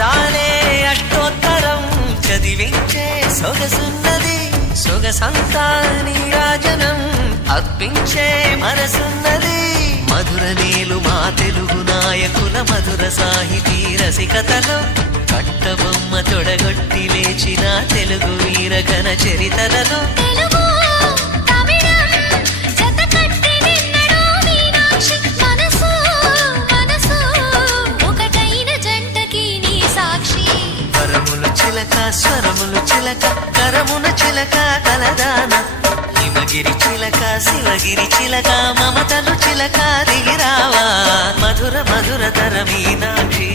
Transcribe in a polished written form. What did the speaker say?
అందాలే అష్టోత్తరం చదివించే సొగసున్నది సొగసంతా నీరాజనం అర్పించే మనసున్నది మధుర నీలు మా తెలుగు నాయకుల మధుర సాహితీ రసికతలో కట్టబొమ్మ తొడగొట్టి లేచిన తెలుగు వీర ఘన చరితలలో స్వరములు చిలక కరమున చిలక కలదాన హిమగిరి చిలక శివగిరి చిలక మమతలు చిలక దిగిరావా మధుర మధుర తర మీనాక్షి